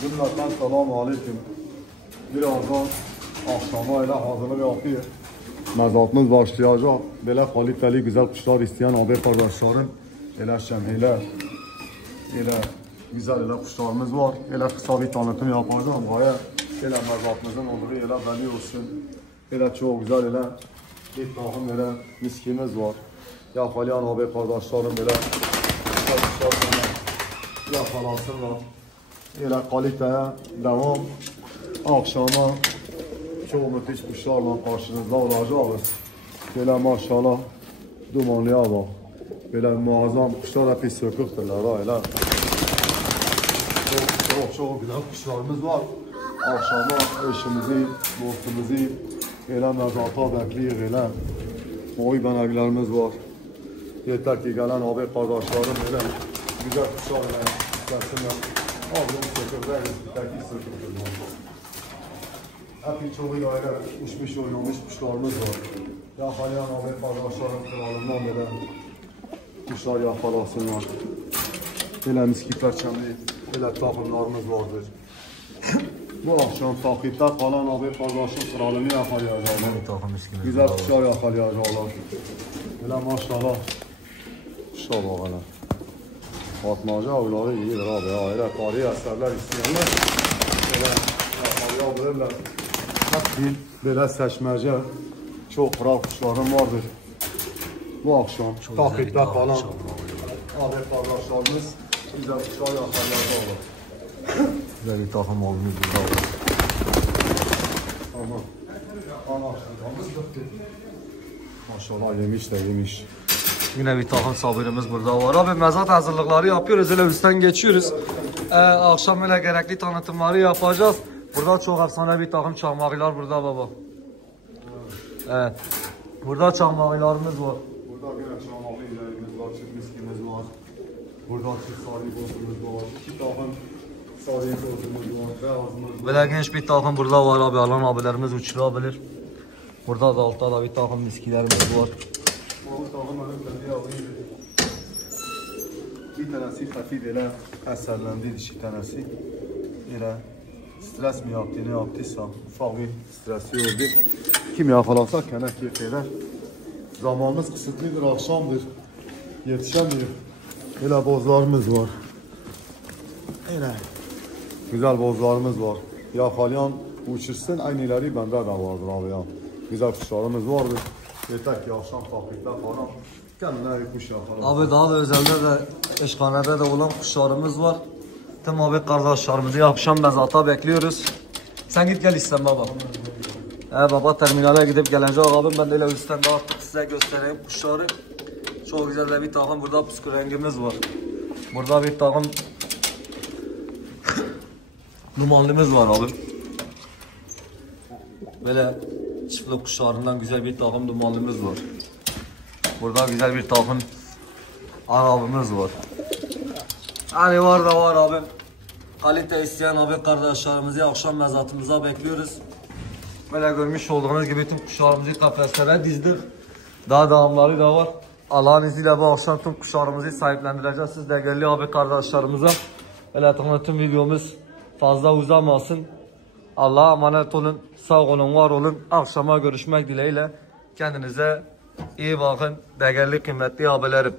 Cümleten selamun aleyküm. Birazdan akşama ile hazırlık yapıyor. Mezatımız başlayacak. Böyle kaliteli güzel kuşlar isteyen abi kardeşlerim. Öyle şemhiler. Öyle güzel öyle kuşlarımız var. Öyle kısa bir tanıtım yapacağım. Gayet öyle mezatımızın olduğu öyle belli olsun. Öyle çok güzel öyle bir takım öyle miskimiz var. Yakalayan abi kardeşlerim böyle güzel kuşlar sana yakalasınlar. Öyle kaliteye devam. Akşama çok müthiş kuşlarla karşınızda olacağız. Böyle maşallah dumanlıya bak. Böyle muazzam kuşlar hep söküktürler. Öyle çok güzel kuşlarımız var. Akşama eşimizi, dostumuzu öyle mezata bekliyor. Öyle oy beneklerimiz var. Yeter ki gelen abi kardeşlerim öyle güzel kuşlar öyle istesinler. Abim sökürler, teki sökürdüler. Hep çoğuyla öyle uçmuş oynamış kuşlarımız var. Yakalayan abi kardeşlerim kralından böyle kuşlar yakalasınlar. Böyle miskitler çemli, böyle takımlarımız vardır. Bu akşam takipte kalan abi kardeşim kralını yakalayacaklar. Güzel kuşlar yakalayacaklar. Böyle maşallah kuşlar bakalım. Atmaca avları iyidir abi ya. Öyle tarihi eserler isteyenler böyle yakalayabilirler. Hep böyle seçmece çok kral kuşlarım vardır. Bu akşam takipte kalan abi kardeşlerimiz güzel kuşlar yakalayacaklar. Güzel bir takım olduğunu burada var. Tamam. Maşallah yemiş de yemiş. Yine bir takım sabırımız burada var. Abi mezat hazırlıkları yapıyoruz. Öyle üstten geçiyoruz. Akşam öyle gerekli tanıtımları yapacağız. Burada çok efsane bir takım çakmaklar burada baba. Evet. Burada çakmaklarımız var. Burada yine çamaklı ilerimiz var, çift miskimiz var. Burada çift sarı bozumuz var. İki takım sarı bozumuz var, beyazımız var. Böyle genç bir takım burada var abi. Alan abilerimiz uçurabilir. Burada da altta da bir takım miskilerimiz var. Bu takım önümde alayım. Bir tanesi hafif ele eserlendi dişi tanesi. Ele stres mi yaptı ne yaptıysa ufak bir stresi oldu. Kim yakalarsa kenar keyfeder. Zamanımız kısıtlıdır, akşamdır. Yetişemiyor. Böyle bozlarımız var. Öyle. Güzel bozlarımız var. Yakalayan uçursun, aynıları bende de vardır abi ya. Güzel kuşlarımız vardır. Yeter ki akşam takipte falan kendine bir kuş yakalar. Abi daha da özelde de eşkanede de olan kuşlarımız var. Tüm abi kardeşlerimizi akşam mezata bekliyoruz. Sen git gel isten baba. Baba terminale gidip gelecek abim, ben de öyle üstten de artık size göstereyim kuşları. Çok güzel de bir takım burada püskü rengimiz var. Burada bir takım dumanlımız var abi. Böyle çiftlik kuşlarından güzel bir takım dumanlımız var. Burada güzel bir takım arabamız var. Hani var da var abi. Kalite isteyen abi kardeşlerimizi akşam mezatımıza bekliyoruz. Böyle görmüş olduğunuz gibi tüm kuşlarımızı kafeslere dizdik. Daha devamları da var. Allah'ın izniyle bu akşam tüm kuşlarımızı sahiplendireceğiz. Siz değerli abi kardeşlerimize. Böyle tüm videomuz fazla uzamasın. Allah'a emanet olun. Sağ olun, var olun. Akşama görüşmek dileğiyle. Kendinize iyi bakın. Değerli kıymetli abilerim.